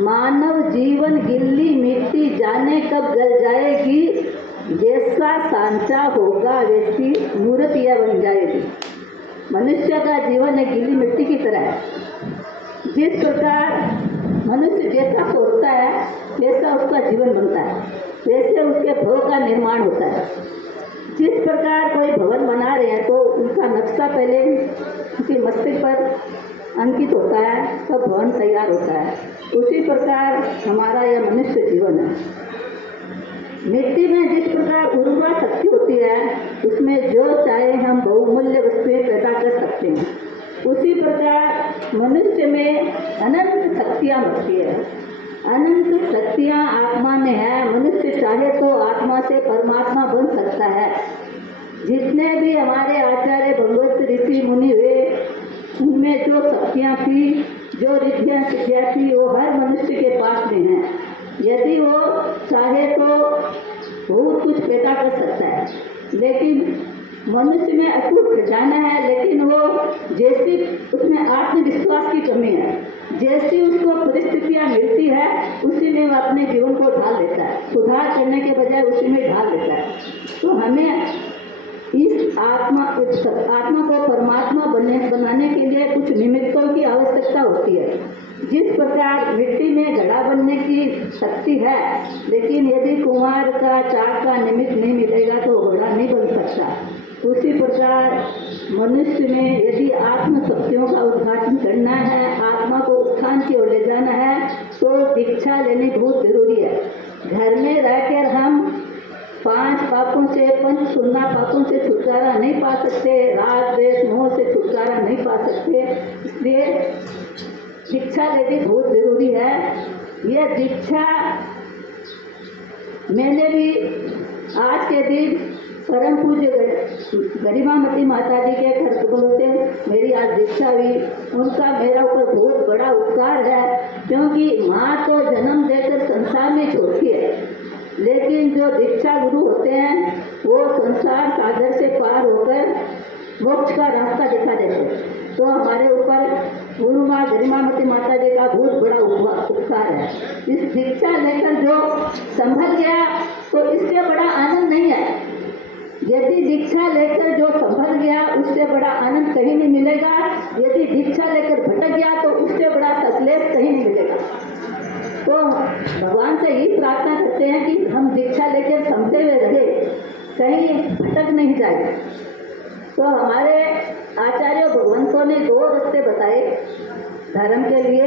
मानव जीवन गिल्ली मिट्टी जाने कब गल जाएगी, जैसा सांचा होगा वैसी मूर्तियाँ बन जाएगी। मनुष्य का जीवन एक गिल्ली मिट्टी की तरह है। जिस प्रकार मनुष्य जैसा सोचता है वैसा उसका जीवन बनता है, वैसे उसके भव का निर्माण होता है। जिस प्रकार कोई भवन बना रहे हैं तो उनका नक्शा पहले उनके मस्तिष्क पर अंकित होता है, तब भवन तैयार होता है। उसी प्रकार हमारा यह मनुष्य जीवन है। मिट्टी में जिस प्रकार उर्वरा शक्ति होती है, उसमें जो चाहे हम बहुमूल्य वस्तुएं पैदा कर सकते हैं। उसी प्रकार मनुष्य में अनंत शक्तियाँ बसती है। अनंत शक्तियाँ आत्मा में है। मनुष्य चाहे तो आत्मा से परमात्मा बन सकता है। जितने भी हमारे आचार्य भगवत ऋषि मुनि हुए, उनमें जो शक्तियाँ थी, जो रिद्धियाँ सिद्धियाँ थी, वो हर मनुष्य के पास में है। यदि वो चाहे तो बहुत कुछ पैदा कर सकता है, लेकिन मनुष्य में अटूट खजाना है। लेकिन वो जैसी उसमें आत्मविश्वास की कमी है, जैसी उसको परिस्थितियाँ मिलती है, उसी में वो अपने जीवन को ढाल लेता है। सुधार करने के बजाय उसी में ढाल लेता है। तो हमें इस आत्मा को परमात्मा बनाने के लिए कुछ निमित्तों की आवश्यकता होती है। जिस प्रकार मिट्टी में घड़ा बनने की शक्ति है, लेकिन यदि कुम्हार का चाक का निमित्त नहीं मिलेगा तो घड़ा नहीं बन सकता। उसी प्रकार मनुष्य में यदि आत्म शक्तियों का उद्घाटन करना है, आत्मा को उत्थान की ओर ले जाना है, तो दीक्षा लेनी बहुत जरूरी है। घर में रहकर हम 5 पापों से, 5 सुन्ना पापों से छुटकारा नहीं पा सकते, राग द्वेष मोह से छुटकारा नहीं पा सकते। इसलिए दीक्षा लेनी बहुत जरूरी है। यह दीक्षा मैंने भी आज के दिन परम पूज्य गरिमामती माता जी के खरतबलों से मेरी आज दीक्षा हुई। उनका मेरा ऊपर बहुत बड़ा उपकार है, क्योंकि माँ तो जन्म देकर संसार में छोड़ती है, लेकिन जो दीक्षा गुरु होते हैं वो संसार सागर से पार होकर मोक्ष का रास्ता दिखा देते हैं। तो हमारे ऊपर गुरु माँ गरिमामती माता जी का बहुत बड़ा उपकार है। इस दीक्षा लेकर जो संभल गया तो इससे बड़ा आनंद नहीं है। यदि दीक्षा लेकर जो संभल गया उससे बड़ा आनंद कहीं नहीं मिलेगा। यदि दीक्षा लेकर भटक गया तो उससे बड़ा सक्लेश कहीं नहीं मिलेगा। तो भगवान से यही प्रार्थना करते हैं कि हम दीक्षा लेकर समझे हुए रहे, कहीं भटक नहीं जाए। तो हमारे आचार्य भगवंतों ने 2 रास्ते बताए धर्म के लिए,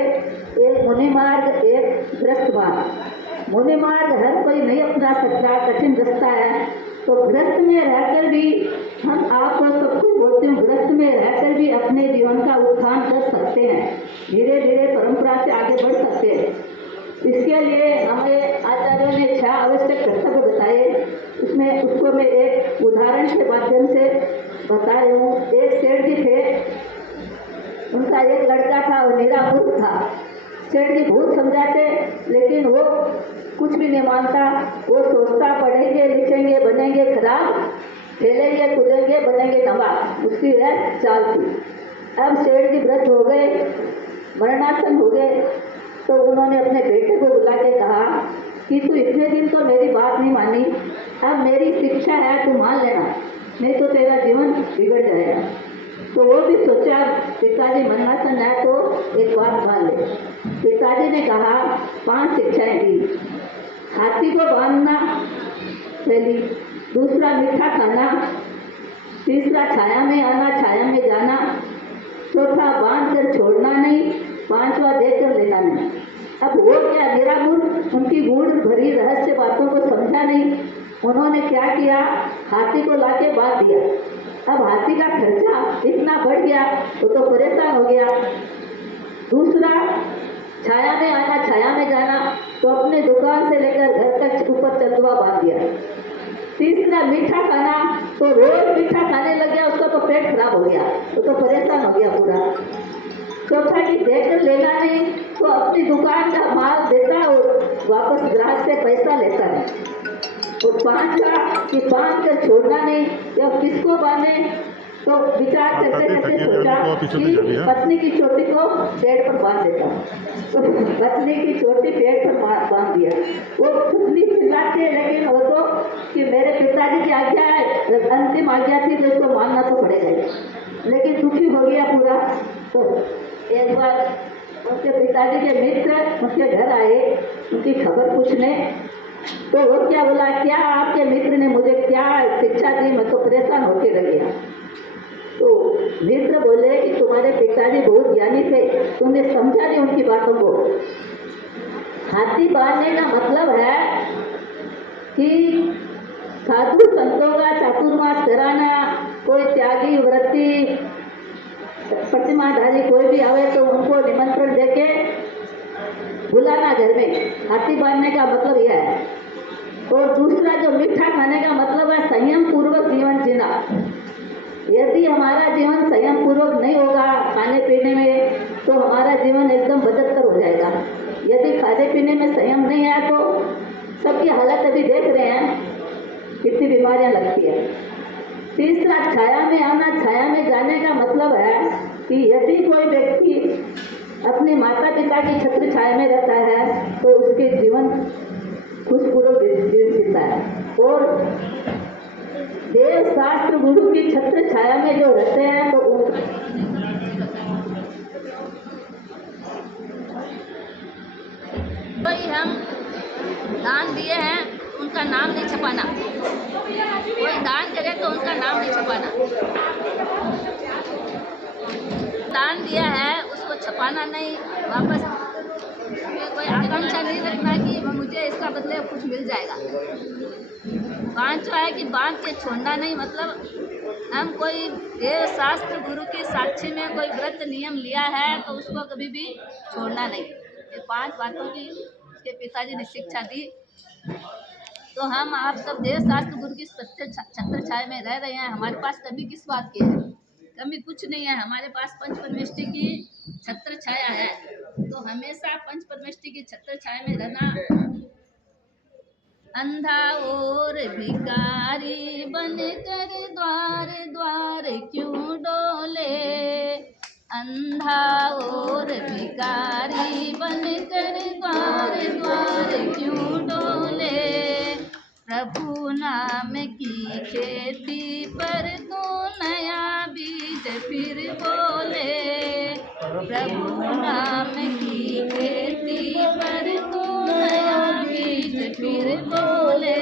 एक मुनि मार्ग, एक गृहस्थ मार्ग। मुनि मार्ग हर कोई नहीं अपना सकता, कठिन रास्ता है। तो गृहस्थ में रहकर भी हम आपको सबको बोलते हैं, गृहस्थ में रहकर भी अपने जीवन का उत्थान कर सकते हैं, धीरे धीरे परंपरा से आगे बढ़ सकते हैं। इसके लिए हमारे आचार्यों ने 6 आवश्यक कर्तव्य बताए। उसमें उसको मैं एक उदाहरण के माध्यम से बता रही हूँ। एक सेठ जी थे, उनका एक लड़का था, वो निरापुर था। सेठ जी बहुत समझाते, लेकिन वो कुछ भी नहीं मानता। वो सोचता पढ़ेंगे लिखेंगे बनेंगे खराब, खेलेंगे कूदेंगे बनेंगे नवाब, उसकी है चाल थी। अब सेठ जी व्रत हो गए, मरणासन हो गए, तो उन्होंने अपने बेटे को बुला के कहा कि तू इतने दिन तो मेरी बात नहीं मानी, अब मेरी शिक्षा है तू मान लेना, नहीं तो तेरा जीवन बिगड़ जाएगा। तो वो भी सोचा पिताजी मरणासन है तो एक बात मान ले। पिताजी ने कहा 5 शिक्षाएं दी। हाथी को बांधना पहली, दूसरा मीठा खाना, तीसरा छाया में आना छाया में जाना, चौथा बांध कर छोड़ना नहीं, 5वां देकर लेना नहीं। अब वो क्या निरागुण, उनकी गूढ़ भरी रहस्य बातों को समझा नहीं। उन्होंने क्या किया, हाथी को लाके बांध दिया। अब हाथी का खर्चा इतना बढ़ गया, वो तो परेशान हो गया। दूसरा छाया में आना छाया में जाना, तो अपने दुकान से लेकर घर तक ऊपर चंदुआ बांध दिया। तीसरा मीठा खाना, तो रोज मीठा खाने लग गया, उसका तो पेट खराब हो गया, वो तो परेशान हो गया पूरा। चौथा कि देकर लेना नहीं, तो अपनी दुकान का माल देता और वापस ग्राहक से पैसा लेता है। और 5वां कि बांध कर छोड़ना नहीं, या किसको बांधे, तो विचार करते करते सोचा पीछे कि भी जाती है। पत्नी की चोटी को पेड़ पर बांध देता हूँ। तो पत्नी की चोटी पेड़ पर बांध दिया। वो पत्नी चिल्लाती है, लेकिन वो तो कि मेरे पिताजी की आज्ञा है, अंतिम आज्ञा थी तो इसको मानना तो पड़ेगा ही। लेकिन दुखी हो गया पूरा। तो एक बार उनके पिताजी के मित्र उनके घर आए उनकी खबर पूछने। तो वो क्या बोला, क्या आपके मित्र ने मुझे क्या शिक्षा दी, मैं तो परेशान होकर रह गया। तो मित्र बोले कि तुम्हारे पिताजी बहुत ज्ञानी थे, तुमने समझा नहीं उनकी बातों को। हाथी बांधने का मतलब है कि साधु संतों का चातुर्मास कराना, कोई त्यागी व्रती प्रतिमाधारी कोई भी आवे तो उनको निमंत्रण देके बुलाना घर में। हाथी बांधने का मतलब यह है। और दूसरा जो मीठा खाने का मतलब है संयम पूर्वक जीवन जीना। यदि हमारा जीवन संयम पूर्वक नहीं होगा खाने पीने में, तो हमारा जीवन एकदम बदतर हो जाएगा। यदि खाने पीने में संयम नहीं है तो सबकी हालत अभी देख रहे हैं, कितनी बीमारियां लगती है। तीसरा छाया में आना। छाया में जाने का मतलब है कि यदि कोई व्यक्ति अपने माता पिता की छत्र छाया में रहता है तो उसके जीवन खुशपूर्वक जीता है। और देव शास्त्र गुरु की छत्र छाया में जो रहते हैं तो कोई हम दान दिए हैं उनका नाम नहीं छपाना, कोई दान करे तो उनका नाम नहीं छपाना। दान दिया है उसको छपाना नहीं, वापस कोई आकांक्षा नहीं रखना कि मुझे इसका बदले कुछ मिल जाएगा। पांचवा है कि बांध के छोड़ना नहीं, मतलब हम कोई देव शास्त्र गुरु की साक्षी में कोई व्रत नियम लिया है तो उसको कभी भी छोड़ना नहीं। ये 5 बातों की उसके पिताजी ने शिक्षा दी। तो हम आप सब देव शास्त्र गुरु की छत्र छाया में रह रहे हैं। हमारे पास कमी किस बात की है? कमी कुछ नहीं है। हमारे पास पंच परमेष्टि की छत्र छाया है, तो हमेशा पंच परमेष्टि की छत्र छाया में रहना। अंधा और भिखारी बनकर द्वार द्वार क्यों डोले, अंधा और भिखारी बनकर द्वार द्वार क्यों डोले। प्रभु नाम की खेती पर तो नया बीज फिर बोले, प्रभु नाम की खेती पर तो नया बीज फिर बोले।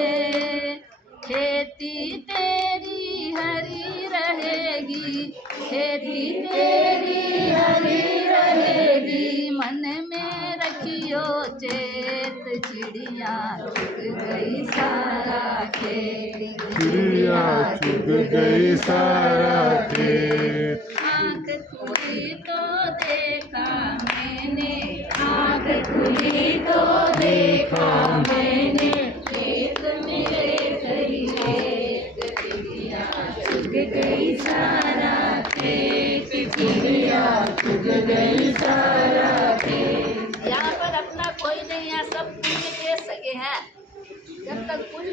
खेती तेरी हरी रहेगी, खेती तेरी हरी रहेगी, मन में रखियो चेत, चिड़िया चुग गई सारा खेत, चिड़िया चुग गई सारा खेत। आँख खुली तो देखा मैंने, आँख खुली तो देखा मैंने, खेत मेरे सही खेत, चिड़िया चुग गई सारा खेत, चिड़िया चुग गई सारा खेत। यहाँ पर अपना कोई नहीं है, सब पुण्य के सगे हैं। जब तक पुण्य